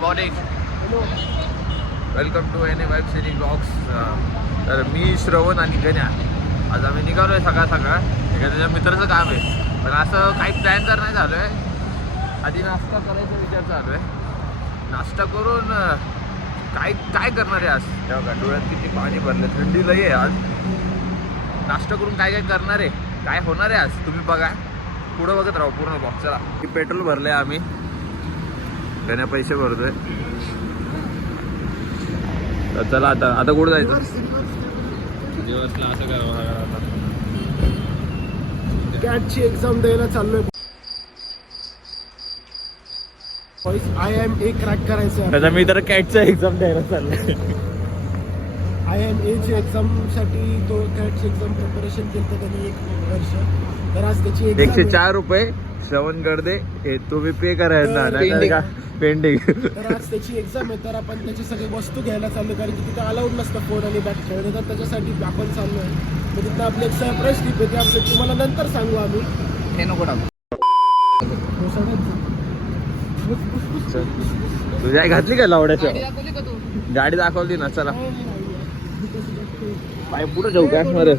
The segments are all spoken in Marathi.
Morning, welcome to N A vibe city blogs. तर मी श्रवण आणि गण्या आज आम्ही निघालो आहे सकाळ एका त्याच्या मित्राचं काम आहे, पण असं काही प्लॅन तर नाही झालो आहे. आधी नाश्ता करायचा विचार चालू आहे. नाश्ता करून काय काय करणार आहे आज? तेव्हा डोळ्यात किती पाणी भरलं, थंडी लई आहे आज. नाश्ता करून काय काय करणार आहे, काय होणार आहे आज तुम्ही बघा, पुढं बघत राहू पूर्ण ब्लॉग. चला, पेट्रोल भरलं आहे आम्ही, गण्या पैसे भरतोय. तर चला आता कुठं जायचं? दिवसला असं करावं लागणार आता. कॅटची एक्झाम द्यायला चाललोय. IIMA क्रॅक करायचं. त्याचा मी तर कॅटचं एक्झाम द्यायला चाललोय. IIMA ची एक्झाम साठी तो कॅटची एक्झाम प्रिपरेशन केलं त्यांनी 1 वर्ष. तर आज त्याची 104 रुपये श्रवण गर्दे हे तुम्ही पे करायला नाही का पेंडिंग. तर आज त्याची एक्झाम आहे, तर आपण त्याची सगळी वस्तू घ्यायला चाललो, कारण की तिथे अलाउड नसतं फोन आणि बॅग ठेवणं. तर त्याच्यासाठी आपण चाललो आहे. तर तिथं आपली एक सरप्राईज ट्रिप आहे, ते आपलं तुम्हाला नंतर सांगू आम्ही. हे नको टाकू. तुझी आई घातली का लावड्याच्या? गाडी दाखवली ना. चला पाय पुढे जाऊ कॅट मध्ये.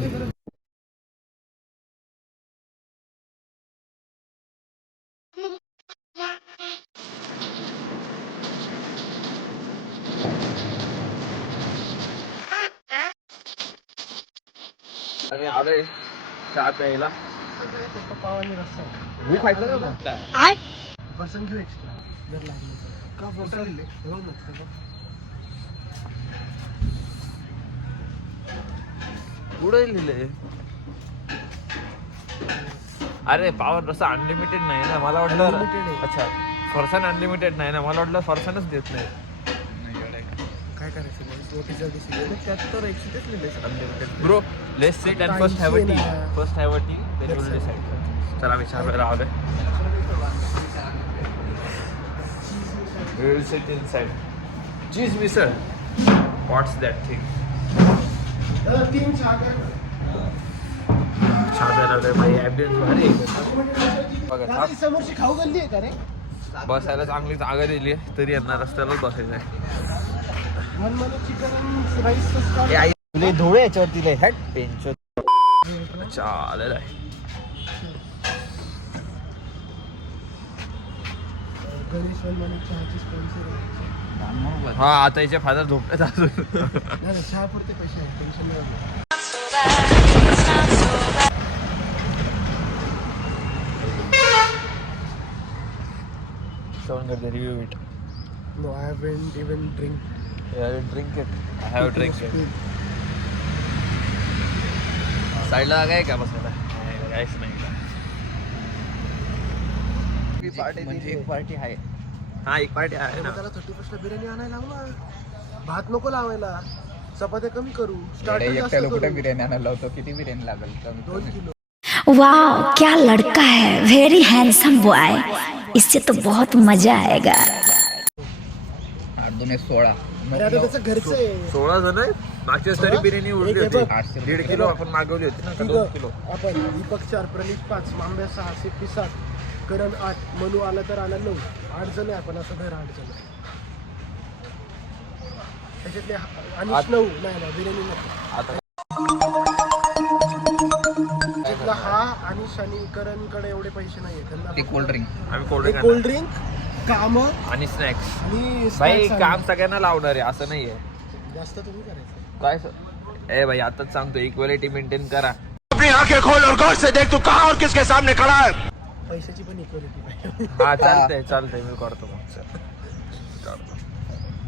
आणि आलोय चहा प्यायला. पावानी रस्ता भूक खायचं ना. बसन घेऊ एक्स्ट्रा जर लागलं तर. का बसले रोज नसतं का? पुढे लिहिलंय. अरे पावर रस्सा अनलिमिटेड नाही ना, मला वाटलं. Unlimited आहे. अच्छा, फरसान अनलिमिटेड नाही ना, मला वाटलं फरसानच देत नाही. काय करायचं मोठीचा डिसिजन 74 130 लिहिले unlimited bro. Let's sit and first have a tea. First have a tea, then will decide. चला मी चहा प्यायला आलोय. We will sit inside. Cheese misal. What's that thing? 3 चहा कर. चहा प्यायला आलोय. माझी ॲम्बियन्स भारी आहे. बघा दादा, ही समोरची खाऊ गल्ली आहे का रे? बसायला चांगली जागा दिली आहे, तरी यांना रस्त्यालाच बसायचं आहे. मला चिकन राईस आई तुले धुळे याच्यावरती लय हॅट पेंच. अच्छा आलेला आहे. गणेश वनमाने चहाची स्पॉन्सर. हा, आता याचे फादर झोपतात अजून. नाही चहा पुरते पैसे आहे, टेन्शन नाही. Someone got the review it. No, I haven't even drink. Yeah, I drink it. I have drink it. साईडला जागा आहे का बसायला? नाही, काहीच नाही. म्हणजे एक पार्टी आहे. हा, एक पार्टी आहे ना. त्याला 31 ला बिर्याणी आणायला लावू ना. भात नको लावायला, चपात्या कमी करू. एकट्याला कुठे बिर्याणी आणायला लावतो? किती बिर्याणी लागेल? 2 किलो. वाह क्या लड़का है, वेरी हैंडसम बॉय, इससे तो बहुत मजा आएगा. 8 2 16. अरे आता त्याचं घरचं आहे. 16 जण आहे. मागच्या वेळेस तरी बिर्याणी उरली एक हे होती. बघ. 1.5 किलो आपण मागवली होती ना, का 2 किलो? आपण दीपक 4, प्रणीत 5, मांब्या 6, सिप्पी 7, करण 8, मनू आला तर आला 9. 8 जण आहे आपण, असं धर 8 जण. त्याच्यातले आणि 9 नाही बिर्याणी नको. आता त्याच्यातला हा आणि शनी करणकडे एवढे पैसे नाहीये त्यांना. ते कोल्ड ड्रिंक. आम्ही कोल्ड्रिंक कोल्ड ड्रिंक, काम आणि स्नॅक्स. आणि भाई snacks काम आणि- सगळ्यांना लावणार आहे असं नाहीये. जास्त तुम्ही करायचं. काय ए भाई, आताच सांगतो, इक्वॅलिटी मेंटेन करा. अपनी आंखें खोल और गौर से देख तू कहां और किसके सामने खड़ा है. पैशाची पण इक्वालिटी पाहिजे. हा, चालतंय मी करतो मग. चल.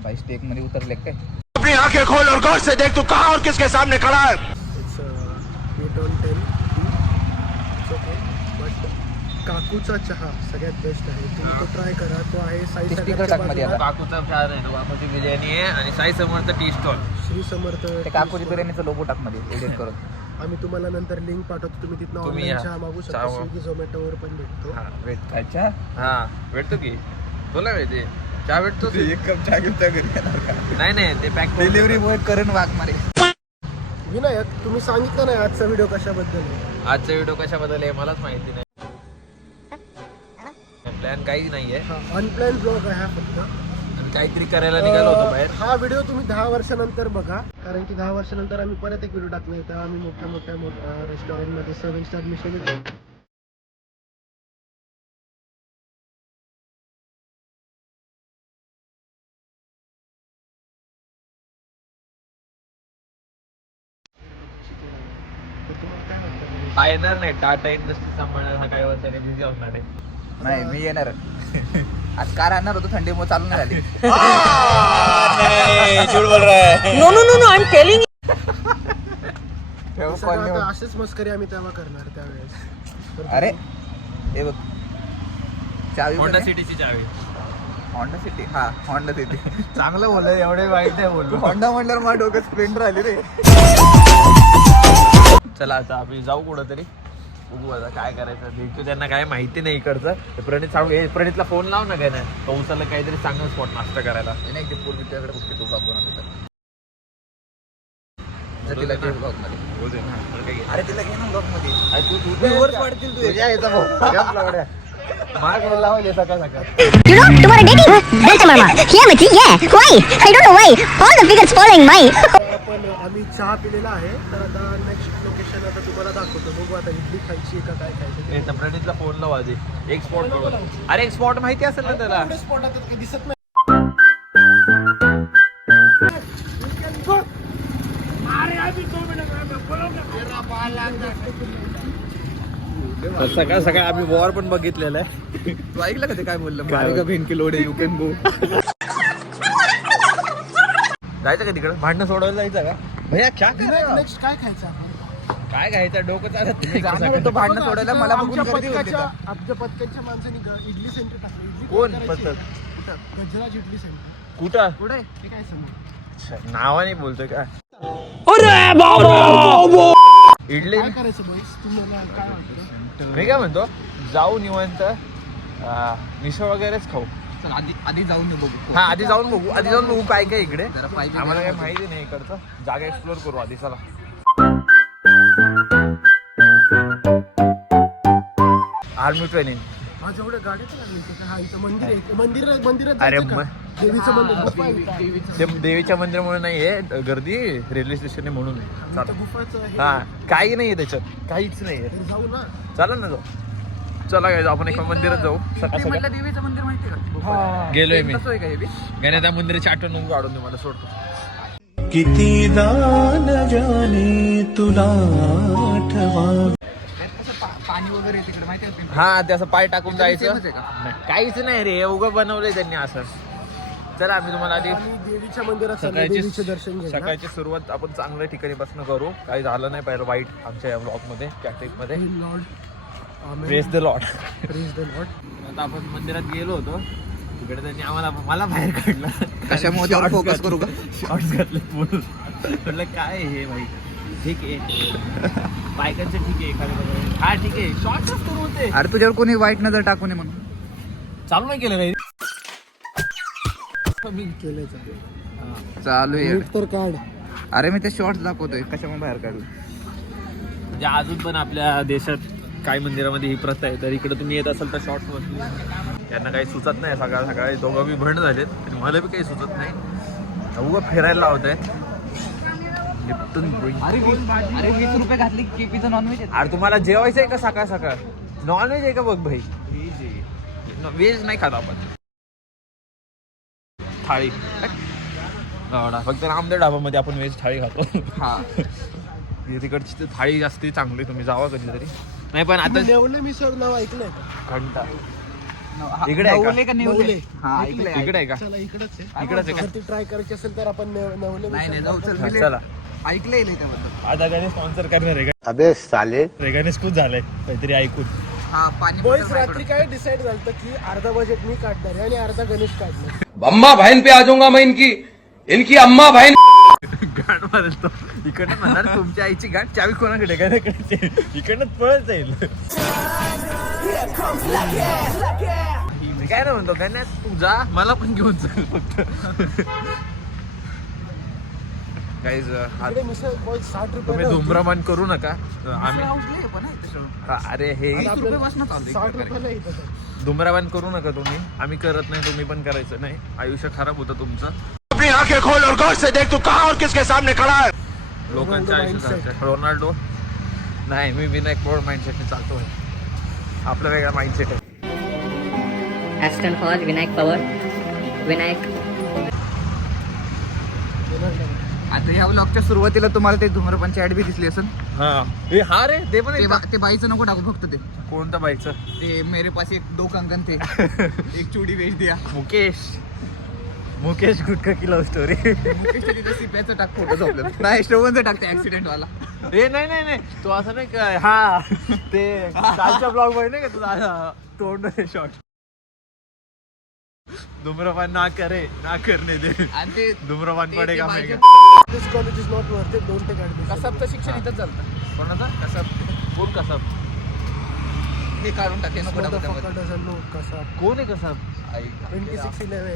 बाई स्टेक मध्ये उतरले काय? अपनी आंखें खोल और गौर से देख तू कहां और किसके सामने खड़ा है. It's 8 on 10. It's okay, but काकूचा चहा सगळ्यात बेस्ट आहे. तुम्ही तो ट्राय करा. तो आहे साई ते sticker सागरच्या टाक मध्ये बाजूला. काकूचा फ्यार आहे ना, बापूची बिर्याणी आहे आणि साई समर्थ टी स्टॉल. श्री समर्थ. ते काकोजी बिर्याणीचं लोगो टाक मध्ये एडिट करत. आम्ही तुम्हाला नंतर लिंक पाठवतो. तुम्ही तिथनं तुम्ही ऑनलाईन या. चहा मागू शकता. चहा. स्विगी झोमॅटोवर पण भेटतो. हा भेट. अच्छा, हा भेटतो की, तुला माहिती चहा भेटतो की? एक कप चहा घेऊन त्या घरी येणार का? नाही ते पॅक डिलिव्हरी बॉय करण वाघ मारे. विनायक, तुम्ही सांगितलं नाही आजचा व्हिडिओ कशाबद्दल आहे. आजचा व्हिडिओ कशाबद्दल आहे मलाच माहिती नाही. प्लॅन काही नाहीये. अनप्लॅन ब्लॉग आहे हा फक्त. काहीतरी करायला निघालो होतो बाहेर. हा व्हिडिओ तुम्ही 10 वर्षानंतर बघा, कारण की 10 वर्षानंतर आम्ही परत एक व्हिडिओ टाकला तेव्हा आम्ही मोठ्या रेस्टॉरंटमध्ये 7 स्टार मिशेलिन येतो. येणार नाही टाटा इंडस्ट्री सांभाळायला काही वर्षाने बिझी होणार आहे. नाही मी येणार आज कार आणणार होतो थंडीमुळे चालू नाही झाली. No no no no I am telling ठेव सगळं कॉलनी आता असेच मस्करी आम्ही तेव्हा करणार त्यावेळेस. तर अरे हे बघ चावी होंडा सिटीची चावी. होंडा सिटी हा होंडा सिटी चांगलं बोललं, एवढे वाईट नाही बोललो. होंडा म्हणल्यावर माझ्या डोक्यात स्प्लेंडर आली रे. चला आता आम्ही जाऊ कुठंतरी, बघू आता काय करायचं. भेटतो त्यांना काय माहिती नाही इकडचं. ते प्रणित सांगू, हे प्रणितला फोन लाव ना काय नाही पावसाला काहीतरी चांगलं स्पॉट नाश्ता करायला. नाही ते पूर्वी त्याकडे बघते तू बाबू तिला घे ब्लॉग मध्ये. अरे तिला घे ना ब्लॉग मध्ये. वर पडतील तू यायचा भाऊ. माग लावले सकाळ सकाळ. You know, tomorrow dating? Delta Mama. Yeah, Mati, yeah. Why? I don't know why. All the figures following my. आपण आम्ही चहा पिलेला आहे, तर आता नेक्स्ट लोकेशन आता तुम्हाला दाखवतो. बघू आता इडली खायची का काय खायचं. हे तर प्रणितला फोन लाव आधी. एक स्पॉट अरे एक स्पॉट माहिती असेल ना त्याला. स्पॉट आता काही दिसत नाही. सकाळ सकाळ आम्ही वॉर पण बघितलेलं आहे. तू ऐकलं का ते काय बोललं मारेगा बहन की लोड यू कॅन गो. जायचं का तिकडं भांडणं सोडवायला जायचं का भैया? क्या नेक्स्ट काय खायचं आपण? काय खायचं डोकं चालत नाही. जाणार होतो भांडणं सोडायला मला बघून आमच्या गर्दी होती का? पथकाच्या माणसाने इडली सेंटर टाकलं. इडली कोण करायची. पथक? कुठं? गजराज इडली सेंटर. कुठं कुठे ते काय सांगू? नावाने बोलतोय का? इडली काय करायचं बॉईस, तुम्हाला काय वाटतं? मी काय म्हणतो, जाऊ निवांत मिसळ वगैरेच खाऊ. चल आधी जाऊन बघू. हा आधी जाऊन बघू काय काय इकडे. जरा पाहिजे आम्हाला काही माहिती नाही इकडचं. जागा एक्सप्लोर करू आधी. चला आर्मी ट्रेनिंग. माझ्या एवढ्या गाड्या तर लागली होत्या. हा इथं मंदिर आहे. मंदिरात अरे जायचं का? देवीचं मंदिर गुफा आहे इथं. ते देवीच्या मंदिरामुळे नाहीये गर्दी, रेल्वे स्टेशन म्हणून आहे. इथं चला. गुफाचं हे हा काही नाहीये त्याच्यात, काहीच नाहीये. तर जाऊ ना. चला ना जाऊ. चला काय आपण एका मंदिरात जाऊ. सकाळ सकाळ देवीचं मंदिर माहिती का? गेलोय मी. कसं आहे का हे बी? गाण्यात त्या मंदिराची आठवण नको काढून दे मला. सोडतो. पाणी वगैरे आहे तिकडे माहिती आहे का? हा ते असं पाय टाकून famous जायचं. आहे का? नाही, काहीच नाही रे, उगं बनवलंय त्यांनी असं. चला आम्ही तुम्हाला आधी आणि देवीच्या मंदिरात चाललोय, देवीचं दर्शन घ्यायला. सकाळची सुरुवात आपण चांगल्या ठिकाणी बसणं करू. काही झालं नाही पाहिजे वाईट आमच्या या ब्लॉग मध्ये, कॅटेक मध्ये. Lord press the Lord. Praise the Lord. आता आपण मंदिरात गेलो होतो, तिकडे त्यांनी मला बाहेर काढलं. कशामुळे त्यावर focus करू का? शॉर्ट्स घातले म्हणून. म्हटलं काय हे भाई, ठीक आहे बायकांचं ठीक आहे एखाद्या. हा ठीक आहे शॉर्ट्सच करू होते. अरे तुझ्यावर कोणी वाईट नजर टाकू नये म्हणून चालू नाही केलं काही. मी केलंय चालू आहे. नीट तर काढ. अरे मी ते शॉर्ट्स दाखवतोय कशामुळे बाहेर काढू. म्हणजे अजून पण आपल्या देशात काही मंदिरामध्ये ही प्रथा आहे. तर इकडे तुम्ही येत असाल तर शॉर्ट्स मध्ये त्यांना काही सुचत नाही. सकाळ सकाळी दोघं बी भंड झालेत आणि मला बी काही सुचत नाही. उगं फिरायला लावत आहे. अरे 20 रुपये घातली केपीचं नॉनव्हेज. अरे तुम्हाला जेवायचं आहे का सकाळ सकाळ? नॉनव्हेज आहे का बघ भाई? व्हेज नाही खात आपण. थाळी फक्त रामदेव ढाबामध्ये आपण व्हेज थाळी खातो. हा तिकडची थाळी जास्ती चांगली. तुम्ही जावा कधीतरी. नाही पण आता नेवले मिसळ नाव ऐकलंय का? घंटा इकडे आहे का? नवले का नेवले? नवले. हा ऐकलंय. इकडे आहे का? चला इकडच आहे. इकडेच आहे का? वरती ट्राय करायची असेल तर आपण नवले नाही नाही मिसळ जाऊ चल. हा, मी चला. ऐकलंय नाही त्याबद्दल. आता गाणे स्पॉन्सर करणार आहे का? अबे साले रेगानेच खूप झालंय काहीतरी ऐकून. हा पाणी बॉईज बॉटल रात्री काय डिसाईड झालं की अर्धा बजेट मी काढणार आहे आणि अर्धा गणेश काढणार. अम्मा बहन पे आ जाऊंगा मैं इनकी अम्मा बहन. गाठ मारेल तो. इकडनं म्हणणार तुमच्या आईची गाठ चावी कोणाकडे गाण्याकडे. इकडनं पळत जाईल. मी काय ना म्हणतो गाण्यात तू जा, मला पण घेऊन चल फक्त. काहीच इकडे मिसळ बॉल 60 तुम्ही रुपये धूम्रपान करू नका आम्ही पण आहे तसं. हा, अरे हे 20 रुपयापासून चालू आहे 60 रुपयाला येतं. धूम्रपान करू नका तुम्ही. आम्ही करत नाही, तुम्ही पण करायचं नाही. आयुष्य खराब होतं तुमचं. अपनी आंखें खोल और गौर से देख तू कहां और किसके सामने खड़ा है. लोकांच्या आयुष्य चालतंय. रोनाल्डो नाही, मी विनायक पवार माइंडसेटने चालतोय. आपलं वेगळा माइंडसेट आहे. Assistant for Vinayak Pawar. विनायक आता ह्या ब्लॉगच्या सुरुवातीला तुम्हाला ते धूम्रपानची ऍड बी दिसली असेल. हा रे ते पण ते बाईचं नको टाकू फक्त ते. कोणतं बाईचं? ते मेरे पास एक 2 कंगन थे एक चूड़ी बेच दिया. मुकेश गुटखा की लव्ह स्टोरी. मुकेशच्या तिथे सिप्याचं टाक फोटो झोपलं. नाही श्रवणचं टाकते ऍक्सिडेंट वाला. ए नाही तू असं नाही काय. हा ते कालच्या ब्लॉग मध्ये नाही का तुझा तोंड शॉर्ट. धूम्रपान ना करने दे. आणि ते धूम्रपान पडेगा mega. This college is not worth it. Don't take admission. कसबचं शिक्षण इथंच चालतं. कोणाचा कसब? कोण कसब? हे काढून टाके नको टाकू Motherfucker त्यामध्ये. doesn't know कसब. कोण आहे कसब? 2611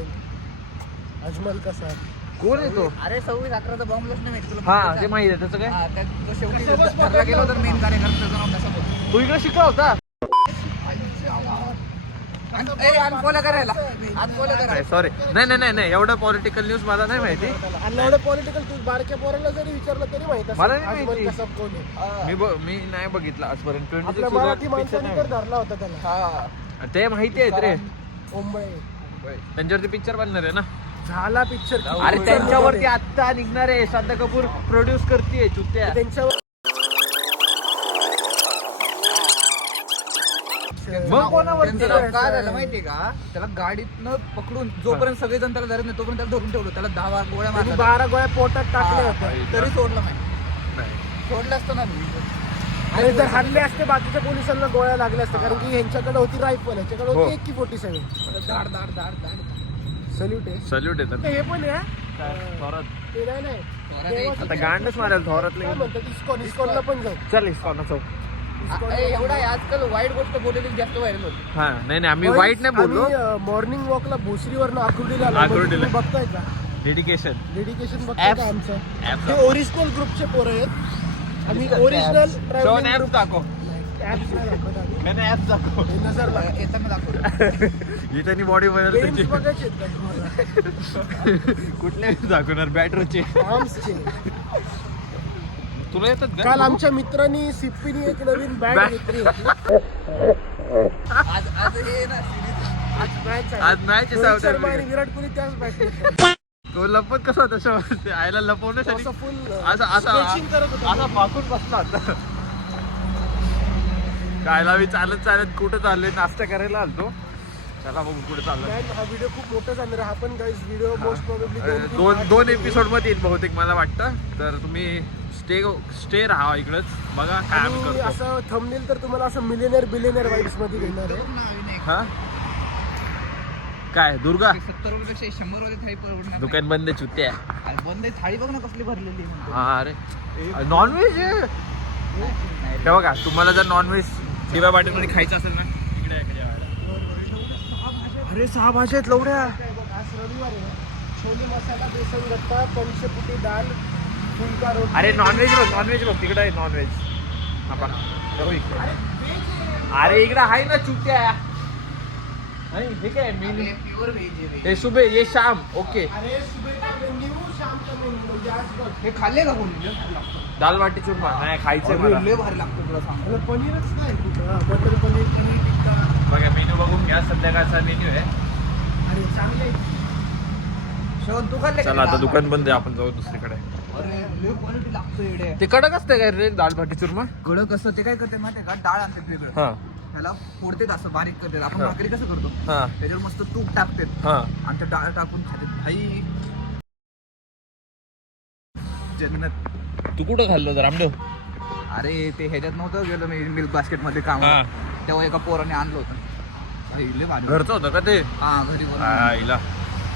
अजमल कसब. कोण आहे तो? अरे 26/11चा बॉम्बलाच नाही माहिती तुला. हा ते माहिती आहे त्याचं काय. हा, त्यात तो शेवटी ठरला गेला तर मेन कार्यकर्ता त्याचं नाव कसं बोलतो. तू इकडे शिकला होता? अनफॉलो करायला अनफॉलो करायला. सॉरी नाही एवढं पॉलिटिकल न्यूज मला नाही माहिती. आणि एवढं पॉलिटिकल तू बारक्या पोराला जरी विचारलं तरी माहित असेल. मला नाही अजमल माहिती. कसब कोण आहे. मी नाही बघितलं आजपर्यंत. 26 आपल्या सुद्धा मराठी picture माणसाने नाही तर धरला होता त्याला. हा ते माहिती आहेत रे. मुंबई त्यांच्यावरती पिक्चर बनणार आहे ना. झाला पिक्चर. अरे त्यांच्यावरती आत्ता निघणार आहे. श्रद्धा कपूर प्रोड्यूस करते चुत्या. त्यांच्यावर मग कोणावरती? त्यांचं नाव काय झालं माहितीये का. त्याला गाडीतनं पकडून जोपर्यंत सगळेजण त्याला धरत नाही तोपर्यंत त्याला धरून ठेवलं. त्याला 10 गोळ्या त्यांनी मारल्या. 12 गोळ्या पोटात टाकले होते. तरी सोडलं नाही. सोडलं असतं ना मी. आणि जर हल्ले असते बाकीच्या पोलिसांना गोळ्या लागल्या असत्या. कारण की यांच्याकडे होती रायफल, यांच्याकडे होती AK-47. धाड धाड धाड धाड. सल्यूट आहे. सल्यूट येतात. हे पण आहे. ते नाही देवाचं आता गांडच मारेल थोरातले. काय म्हणतात इस्कॉनला पण जाऊ. चल इस्कॉनचं. एवढा आहे आजकाल वाईट गोष्ट बोललेली जास्त व्हायरल होती. हा नाही आम्ही वाईट नाही बोललो. मॉर्निंग वॉकला भोसरीवरनं आकुर्डीला आलो. आकुर्डीला. तुम्ही बघताय का डेडिकेशन. डेडिकेशन बघताय का आमचं. Apps. हे ओरिजिनल ग्रुपचे पोरं आहेत. आम्ही ओरिजिनल शोन ट्रॅव्हलिंग ऍप दाखव. ऍप्स नाही दाखवत आम्ही. नाही ऍप दाखव. हे नजर लागते. येताना दाखवलं. ही त्यांनी बॉडी बनवली Games त्याची. बघायचे आहेत का तुम्हाला? कुठले दाखवणार बॅटरीचे. आर्म्सचे. तुला येतात का? काल आमच्या मित्रांनी सिप्पीनी एक नवीन बॅग Bag. घेतली होती. आज हे ना series. आज मॅच आहे. आज मॅच आहे रोहित साऊथ शर्मा आणि आफ्रिका. विराट कोहली त्याच बॅट तो लपत कसा होता शेवटी आयला लपवण्यासाठी. असं फुल असा स्केचिंग करत होता. असा फाकून बसला होता. कायला मी चालत कुठं चाललोय नाश्ता करायला आलतो. चला बघू कुठे चाललोय. Man, हा व्हिडिओ खूप मोठा जाणार आहे. हा पण गाईज व्हिडिओ मोस्ट प्रोबेबली दोन एपिसोड मध्ये येईल बहुतेक मला वाटतं. तर तुम्ही स्टे राहा इकडंच. बघा काय आम्ही आणि करतो. असं थंबनेल तर तुम्हाला असं मिलियनर बिलियनर वाईब्स मध्ये घेणार आहे. हा काय दुर्गा 70 रुपयापेक्षा 100 वाली थाळी परवडणार. दुकान बंद चुत्या. आणि बंद आहे, थाळी बघ ना कसली भरलेली आहे म्हणतो. हा अरे नॉनव्हेज आहे. हे बघा तुम्हाला जर नॉनव्हेज दिव्या पाटीलमध्ये खायचं असेल ना इकडे आहे जेवायला. अरे 6 भाज्या आहेत लवड्या. आज रविवार आहे ना. छोले मसाला, बेसन गट्टा, पंचपुटी दाल, फुलका रोटी. अरे नॉनव्हेज बघ तिकडे आहे नॉनव्हेज. आपण बघू इकडे. अरे इकडे आहे ना चुत्या. नाही हे काय मेनू. प्युअर व्हेज आहे रे. हे सुबह ये शाम ओके. अरे सुबह का मेन्यू, शाम का मेन्यू. म्हणजे आज बघ. हे खाल्ले का कोणी? दाल बाटी चूरमा नाही खायचंय मला. लय भारी लागतं तुला सांग. अरे पनीरच नाही कुठं. हा, बटर पनीर, पनीर टिक्का. बघा मेनू बघून घ्या. संध्याकाळचा मेन्यू आहे. अरे चांगले आहे. शेवण तू खाल्ले का चला ते आता दाल दुकान बंद आहे. आपण जाऊ दुसरीकडे. भाटी? अरे लय क्वालिटी लागतं येडे. ते कडक असते काय रे दाल बाटी चूरमा. कडक असतं ते काय करते माहिती का. डाळ आणतात वेगळं. हा त्याला फोडते असं बारीक करतात. आपण हा. भाकरी कसं करतो हा त्याच्यावर मस्त तूप टाकतात हा. आणि ते डाळ टाकून खातात. भाई जन्नत. तू कुठं खाल्लं होतं रामदेव? अरे ते ह्याच्यात नव्हतं गेलो मी मिल्क बास्केट मध्ये काम. हा. तेव्हा एका पोराने आणलं होतं. भाई लय भारी. घरचं होतं का ते? हा घरी बनवलं. आईला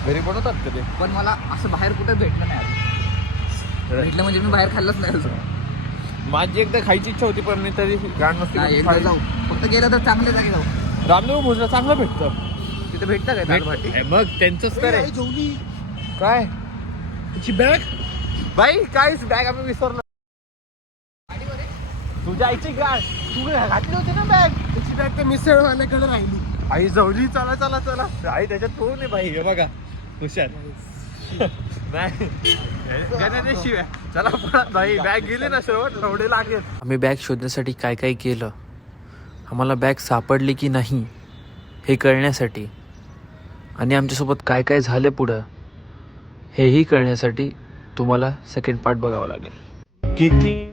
घरी बनवतात का ते? पण मला असं बाहेर कुठं भेटलं नाही अजून. भेटलं म्हणजे मी बाहेर खाल्लंच नाही अजून. माझी एकदा खायची इच्छा होती पण मी तरी गाण नाही, एकदा नसती. जाऊ फक्त गेलं तर चांगल्या जागी जाऊ. रामदेव भोजनं चांगलं भेटतं. तिथे भेटतं काय दाल भाटी? मग त्यांचंच तर अरे, आहे. आई जेवली. काय तिची बॅग बाई काहीच बॅग आम्ही विसरलो. तुझ्या आईची गाड तू घातली होती ना बॅग. त्याची बॅग तर मिसळवाल्याकडे राहिली. आई जवळी. चला चला चला. आई त्याच्यात तो नाही बाई. हे बघा हुशार. नाही शिवाय. चला पण बाई बॅग गेली ना शेवट एवढे लागेल. आम्ही बॅग शोधण्यासाठी काय काय केलं, आम्हाला बॅग सापडली की नाही हे कळण्यासाठी आणि आमच्यासोबत काय काय झालं पुढं हेही कळण्यासाठी तुम्हाला सेकंड पार्ट बघावं लागेल. कितनी